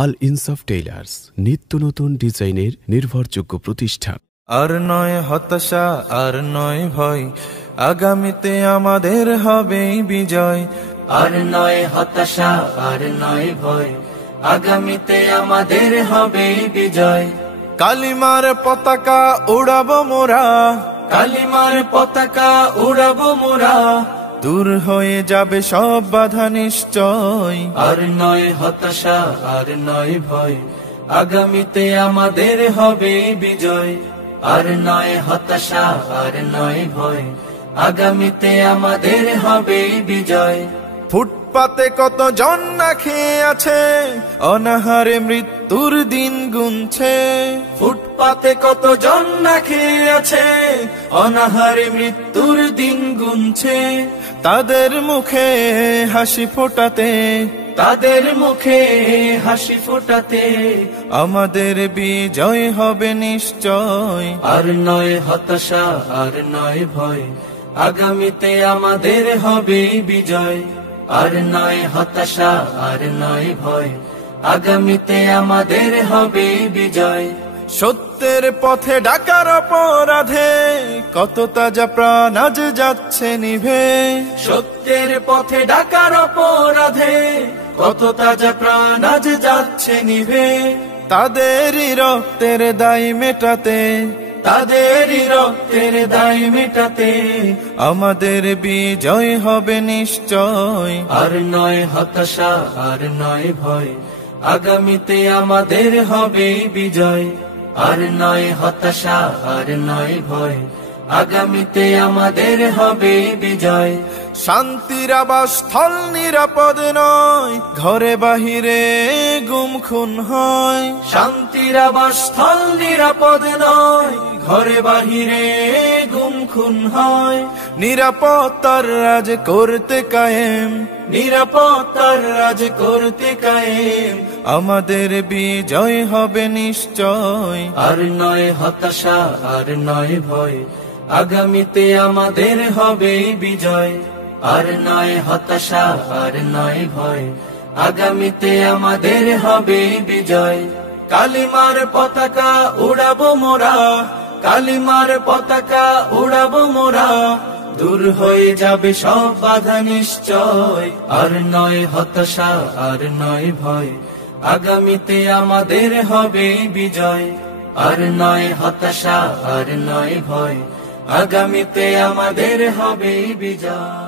আল ইনসাফ টেইলার্স, নিত্য নতুন ডিজাইনের নির্ভরযোগ্য প্রতিষ্ঠান। আর নয় হতাশা, আর নয় ভয়, আগামীতে আমাদের হবেই বিজয়। আর নয় হতাশা, আর নয় ভয়, আগামীতে আমাদের হবেই বিজয়। কালিমার পতাকা উড়াবো মোরা, কালিমার পতাকা উড়াবো মোরা, দূর হয়ে যাবে সব বাধা নিশ্চয়। আর নয় হতাশা, আর নয় ভয়, আগামীতে আমাদের হবে বিজয়। আর নয় হতাশা, আর নয় ভয়, আগামীতে আমাদের হবে বিজয়। ফুটপাতে কত জন না খেয়ে আছে, অনাহারে মৃত্যুর দিন গুনছে। ফুটপাতে কত জন না খেয়ে আছে, অনাহারে মৃত্যুর দিন গুনছে। তাদের মুখে হাসি ফোটাতে, তাদের মুখে হাসি ফোটাতে, আমাদের বিজয় হবে নিশ্চয়। আর নয় হতাশা, আর নয় ভয়, আগামীতে আমাদের হবে বিজয়। আর নয় হতাশা, আর নয় ভয়, আগামীতে আমাদের হবে বিজয়। সত্যের পথে ডাকার অপরাধে কত তাজা প্রাণ আজ যাচ্ছে নিভে। সত্যের পথে ডাকার অপরাধে কত তাজা প্রাণ আজ যাচ্ছে নিভে। তাদেরই রক্তের দায় মেটাতে, তাদেরই রক্তের দায় মেটাতে, আমাদের বিজয় হবে নিশ্চয়। আর নয় হতাশা, আর নয় ভয়, আগামীতে আমাদের হবে বিজয়। আর নয় হতাশা, আর নয় ভয়, আগামীতে আমাদের হবে বিজয়। শান্তির আবাসস্থল নিরাপদ নয়, ঘরে বাহিরে গুম খুন হয়। শান্তির আবাসস্থল নিরাপদ নয়, ঘরে বাহিরে গুম খুন হয়। নিরাপত্তার রাজ করতে কায়েম, নিরাপত্তার রাজ করতে কায়েম, আমাদের বিজয় হবে নিশ্চয়। আর নয় হতাশা, আর নয় ভয়, আগামীতে আমাদের হবে বিজয়। আর নয় হতাশা, আর নয় ভয়, আগামীতে আমাদের হবে বিজয়। কালিমার পতাকা উড়াবো মোরা, কালিমার পতাকা উড়াবো মোরা, দূর হয়ে যাবে সব বাধা নিশ্চয়। আর নয় হতাশা, আর নয় ভয়, আগামীতে আমাদের হবে বিজয়। আর নয় হতাশা, আর নয় ভয়, আগামীতে আমাদের হবে বিজয়।